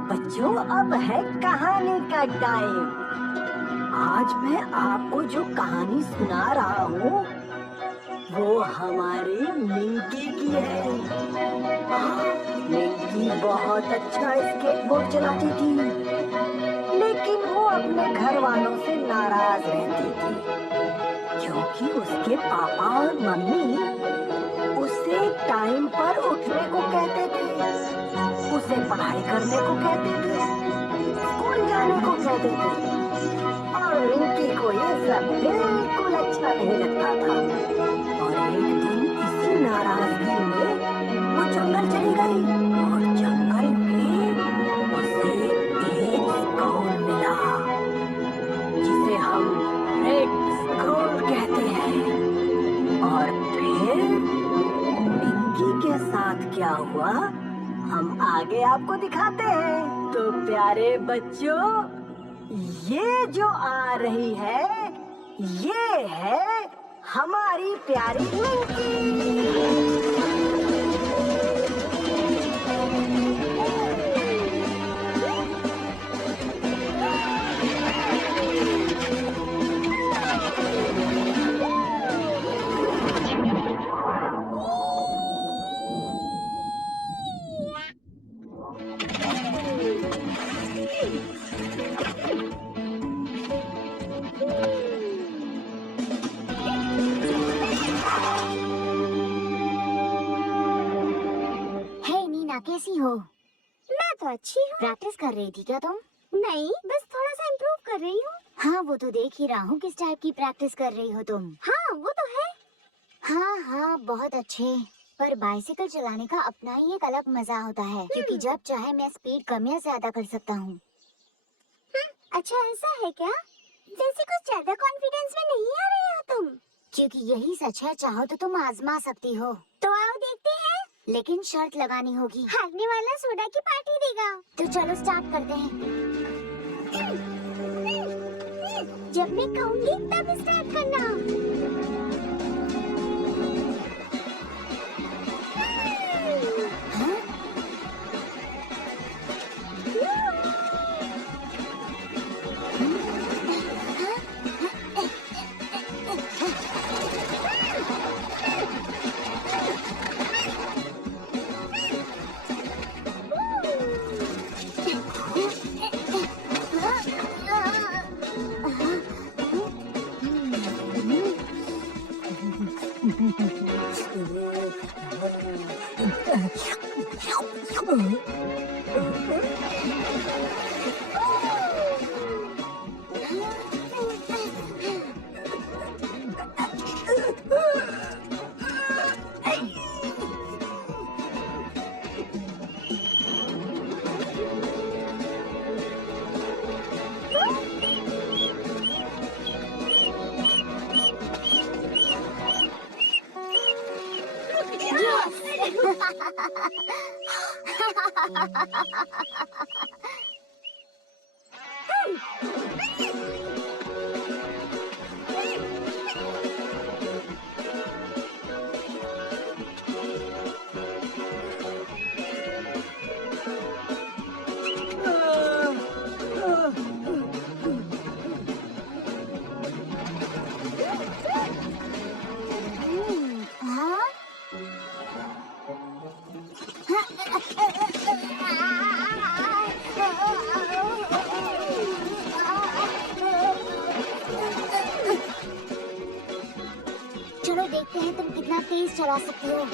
बच्चों, अब है कहानी का टाइम। आज मैं आपको जो कहानी सुना रहा हूँ वो हमारी मिंकी की है। मिंकी बहुत अच्छा स्केटबोर्ड चलाती थी, लेकिन वो अपने घर वालों से नाराज रहती थी क्योंकि उसके पापा और मम्मी उसे टाइम पर उठने को कहते थे, उसे पढ़ाई करने को कहते थे, स्कूल जाने को कहते थे, और मिंकी को ये सब बिल्कुल अच्छा नहीं लगता था। और एक दिन इसी नाराजगी में वो जंगल चली गई और जंगल में उसे एक स्क्रोल मिला जिसे हम रेड स्क्रोल कहते हैं। और फिर मिंकी के साथ क्या हुआ हम आगे आपको दिखाते हैं। तो प्यारे बच्चों, ये जो आ रही है ये है हमारी प्यारी मिंकी। कैसी हो? मैं तो अच्छी हूँ। प्रैक्टिस कर रही थी क्या तुम? नहीं, बस थोड़ा सा इम्प्रूव कर रही हूँ। हाँ, वो तो देख ही रहा हूँ किस टाइप की प्रैक्टिस कर रही हो तुम। हाँ, वो तो है। हाँ हाँ, बहुत अच्छे। पर बाइसिकल चलाने का अपना ही एक अलग मजा होता है, क्योंकि जब चाहे मैं स्पीड कम या ज्यादा कर सकता हूँ। अच्छा, ऐसा है क्या? जैसे कुछ ज्यादा कॉन्फिडेंस में नहीं आ रहे हो तुम। क्योंकि यही सच है, चाहो तो तुम आजमा सकती हो। तो आओ देखते हैं। लेकिन शर्त लगानी होगी। हारने वाला सोडा की पार्टी देगा। तो चलो स्टार्ट करते हैं। जब मैं कहूँगी तब स्टार्ट करना। हाँ? चलो देखते हैं तुम कितना तेज चला सकती हो।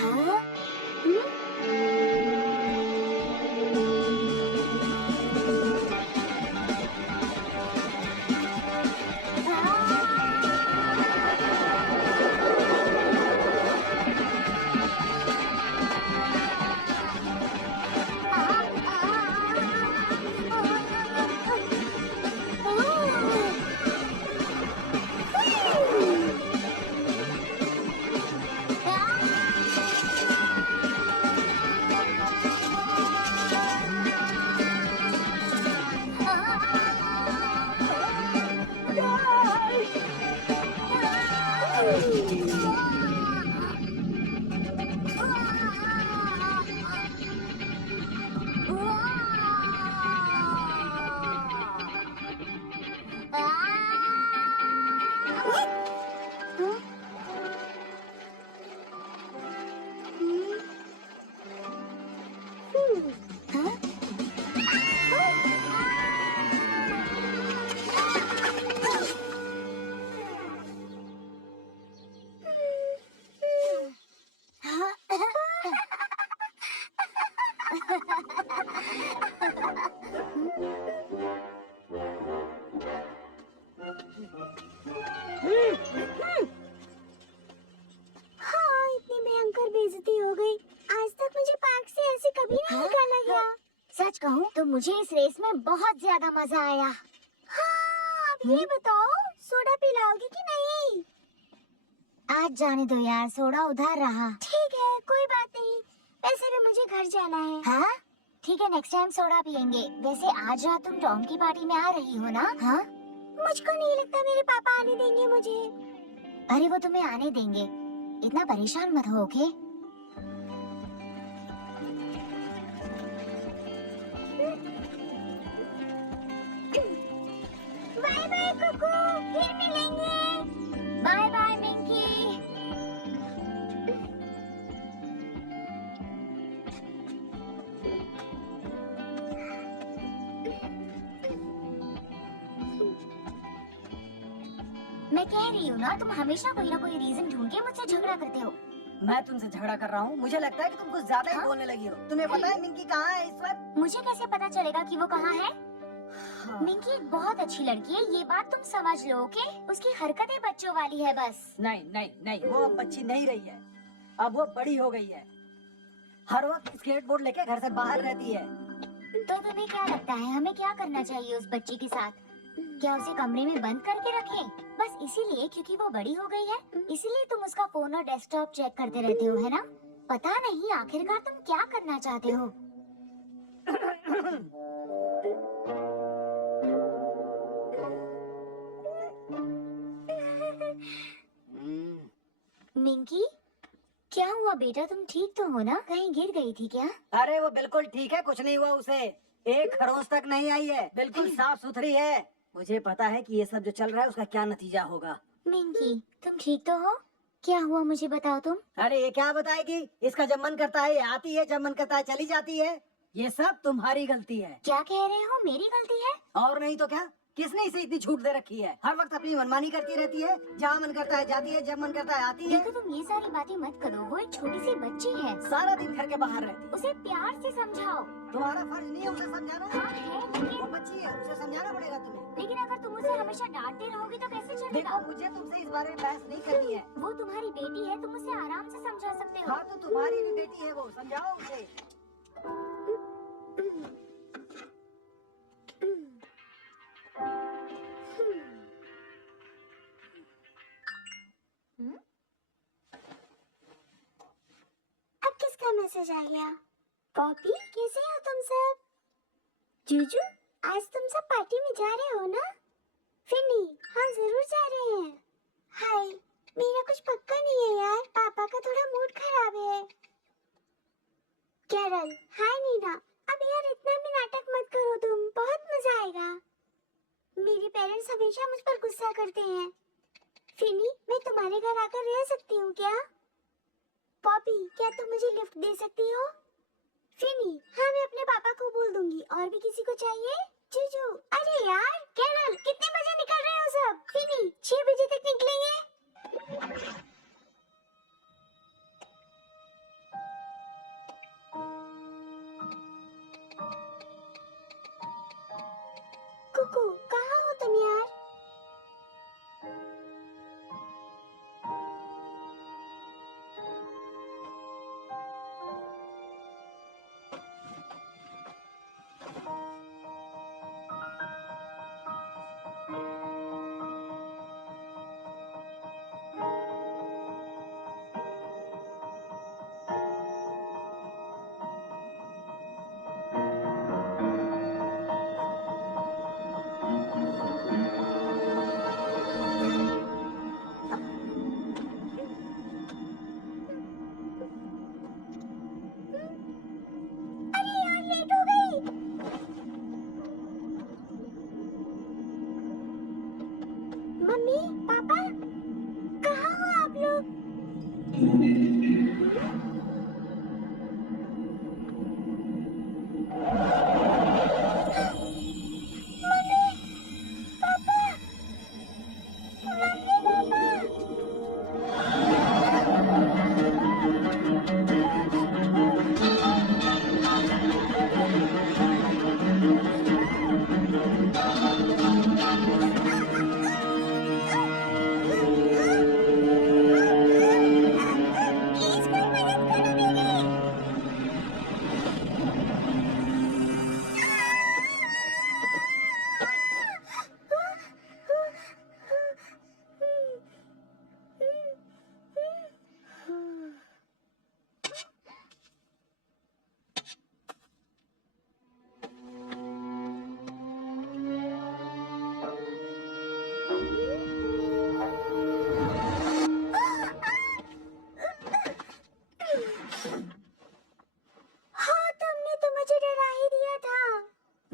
हाँ? बिना निकाला गया। सच कहूँ तो मुझे इस रेस में बहुत ज्यादा मजा आया। हाँ, अब ये बताओ सोडा पिलाओगी कि नहीं? आज जाने दो यार, सोडा उधार रहा। ठीक है, कोई बात नहीं। वैसे भी मुझे घर जाना है। हाँ ठीक है, नेक्स्ट टाइम सोडा पियेंगे। वैसे आज रात तुम टॉम की पार्टी में आ रही हो ना? हाँ मुझको नहीं लगता मेरे पापा आने देंगे मुझे। अरे वो तुम्हें आने देंगे, इतना परेशान मत हो, ओके? बाय बाय कुकू, फिर मिलेंगे। Bye bye Minki. मैं कह रही हूँ ना, तुम हमेशा कोई ना कोई रीजन ढूंढ के मुझसे झगड़ा करते हो। मैं तुमसे झगड़ा कर रहा हूँ? मुझे लगता है कि तुम कुछ ज्यादा ही हाँ? बोलने लगी हो। तुम्हें पता है मिंकी कहाँ है इस वक्त? मुझे कैसे पता चलेगा कि वो कहाँ है? हाँ। मिंकी एक बहुत अच्छी लड़की है, ये बात तुम समझ लो, ओके? उसकी हरकतें बच्चों वाली है बस। नहीं नहीं नहीं, वो अब बच्ची नहीं रही है, अब वो बड़ी हो गई है। हर वक्त स्केटबोर्ड लेके घर से बाहर रहती है। तो तुम्हें क्या लगता है हमें क्या करना चाहिए उस बच्ची के साथ? क्या उसे कमरे में बंद करके रखें? बस इसीलिए क्योंकि वो बड़ी हो गई है, इसीलिए तुम उसका फोन और डेस्कटॉप चेक करते रहते हो, है ना? पता नहीं आखिरकार तुम क्या करना चाहते हो। मिंकी, क्या हुआ बेटा, तुम ठीक तो हो ना? कहीं गिर गई थी क्या? अरे वो बिल्कुल ठीक है, कुछ नहीं हुआ उसे। एक खरोंच तक नहीं आई है, बिल्कुल साफ सुथरी है। मुझे पता है कि ये सब जो चल रहा है उसका क्या नतीजा होगा। मिंकी, तुम ठीक तो हो? क्या हुआ मुझे बताओ तुम। अरे ये क्या बताएगी? इसका जब मन करता है ये आती है, जब मन करता है चली जाती है। ये सब तुम्हारी गलती है। क्या कह रहे हो, मेरी गलती है? और नहीं तो क्या, किसने इसे इतनी छूट दे रखी है? हर वक्त अपनी मनमानी करती रहती है, जहाँ मन करता है जाती है, जब मन करता है आती है। देखो तुम ये सारी बातें मत करो, वो एक छोटी सी बच्ची है, सारा दिन घर के बाहर रहती है। उसे प्यार से समझाओ। तुम्हारा फर्ज नहीं है उसे समझाना? हाँ है, वो बच्ची है, उसे समझाना पड़ेगा तुम्हें। लेकिन अगर तुम उसे हमेशा डांटते रहोगी तो कैसे देखो चलेगा? मुझे तुमसे इस बारे में बहस नहीं करनी है। वो तुम्हारी बेटी है, तुम उसे आराम से समझा सकते हो। हाँ तो तुम्हारी भी बेटी है वो, समझाओ उसे। अब किसका मैसेज आ गया? पॉपी, कैसे हो तुम सब? जूजू, आज तुम सब पार्टी में जा रहे हो ना? फिनी, हाँ जरूर जा रहे हैं। हाय, मेरा कुछ पक्का नहीं है यार, पापा का थोड़ा मूड खराब है। कैरल, हाय नीना। अब यार इतना भी नाटक मत करो तुम, बहुत मजा आएगा। मेरे पेरेंट्स हमेशा मुझ पर गुस्सा करते हैं। फिनी, मैं तुम्हारे घर आकर रह सकती हूँ क्या? पॉपी, क्या तुम मुझे लिफ्ट दे सकती हो? फिनी, हाँ मैं अपने पापा को बोल दूंगी। और भी किसी को चाहिए? जूजू, अरे यार, कैरल, कितने बजे निकल रहे हो सब? फिनी, 6 बजे तक निकलेंगे। कुकू, कहाँ हो तुम यार?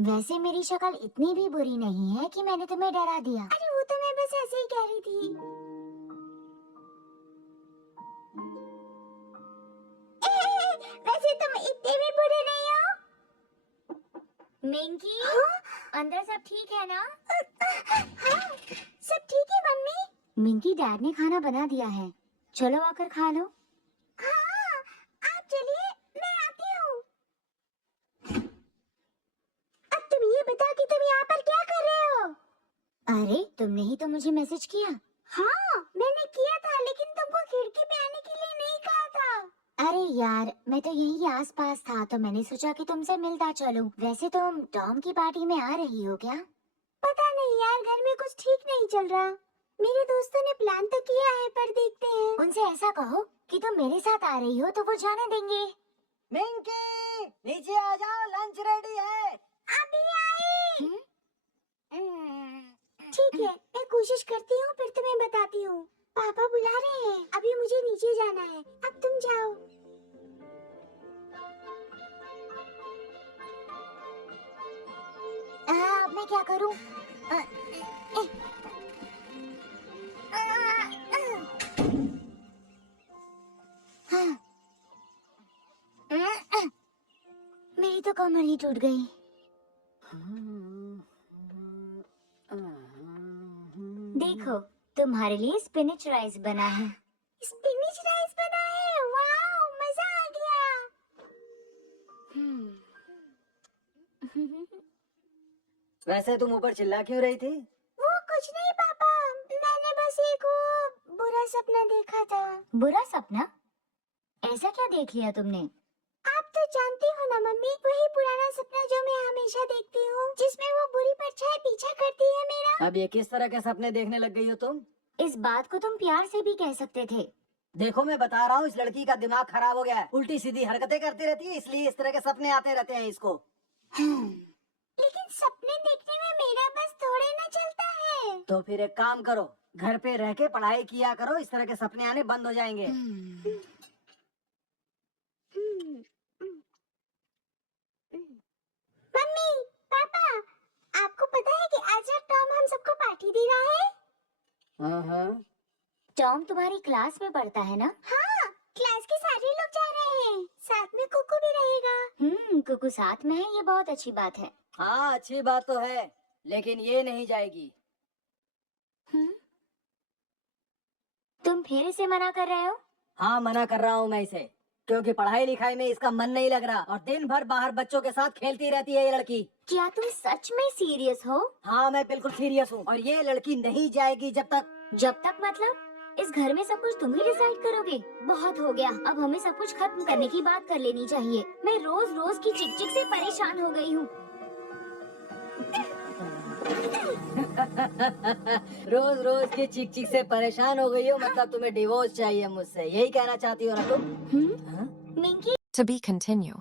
वैसे मेरी शक्ल इतनी भी बुरी नहीं है कि मैंने तुम्हें डरा दिया। अरे वो तो मैं बस ऐसे ही कह रही थी। वैसे तुम इतने भी बुरे नहीं हो। मिंकी, अंदर सब ठीक है ना? हाँ, सब ठीक है मम्मी। मिंकी, डैड ने खाना बना दिया है, चलो आकर खा लो। हाँ, आप चलिए, मैं आती हूँ। अब तुम ये बताओ कि तुम यहाँ पर क्या कर रहे हो? अरे, तुमने ही तो मुझे मैसेज किया। हाँ, मैंने किया था, लेकिन तुमको खिड़की पे आने के लिए नहीं कहा था। अरे यार, मैं तो यहीं आसपास था तो मैंने सोचा कि तुमसे मिलता चलूं। वैसे तुम टॉम की पार्टी में आ रही हो क्या? पता नहीं यार, घर में कुछ ठीक नहीं चल रहा। मेरे दोस्तों ने प्लान तो किया है, पर देखते हैं। उनसे ऐसा कहो कि तुम मेरे साथ आ रही हो तो वो जाने देंगे। मिंकी, नीचे आ जाओ, लंच रेडी है। अभी आई। हम्म? ठीक है, मैं कोशिश करती हूँ, फिर तुम्हें बताती हूँ। पापा बुला रहे हैं, अभी मुझे नीचे जाना है। अब तुम जाओ। अब मैं क्या करूं? मेरी तो कमर ही टूट गई। देखो, तुम्हारे लिए स्पिनच राइस बना है। स्पिनिच राइस बना है, वाओ, मजा आ गया। वैसे तुम ऊपर चिल्ला क्यों रही थी? वो कुछ नहीं पापा, मैंने बस एक वो बुरा सपना देखा था। बुरा सपना? ऐसा क्या देख लिया तुमने? आप तो जानती हो ना मम्मी, वही पुराना सपना जो मैं हमेशा देखती हूँ, जिसमें वो बुरी परछाई पीछा करती है मेरा। अब ये किस तरह के सपने देखने लग गई हो तुम? इस बात को तुम प्यार से भी कह सकते थे। देखो, मैं बता रहा हूँ, इस लड़की का दिमाग खराब हो गया है। उल्टी सीधी हरकतें करती रहती है, इसलिए इस तरह के सपने आते रहते हैं इसको। लेकिन सपने देखने में मेरा बस थोड़े ना चलता है। तो फिर एक काम करो, घर पे रह के पढ़ाई किया करो, इस तरह के सपने आने बंद हो जाएंगे। मम्मी, पापा, आपको पता है कि आज टॉम हम सबको पार्टी दे रहा है? हाँ, टॉम तुम्हारी क्लास में पढ़ता है ना? हाँ, क्लास के सारे लोग जा रहे हैं, साथ में कुकू भी रहेगा। कुकू साथ में है, ये बहुत अच्छी बात है। हाँ, अच्छी बात तो है, लेकिन ये नहीं जाएगी। तुम फिर इसे मना कर रहे हो? हाँ, मना कर रहा हूँ मैं इसे, क्योंकि पढ़ाई लिखाई में इसका मन नहीं लग रहा और दिन भर बाहर बच्चों के साथ खेलती रहती है ये लड़की। क्या तुम सच में सीरियस हो? हाँ, मैं बिल्कुल सीरियस हूँ और ये लड़की नहीं जाएगी जब तक। जब तक मतलब? इस घर में सब कुछ तुम ही डिसाइड करोगे? बहुत हो गया, अब हमें सब कुछ खत्म करने की बात कर लेनी चाहिए। मैं रोज रोज की चिक चिक से परेशान हो गई हूँ। रोज रोज की चिक चिक से परेशान हो गई हो, मतलब तुम्हें डिवोर्स चाहिए मुझसे, यही कहना चाहती हो ना तुम? Minki, To be continue.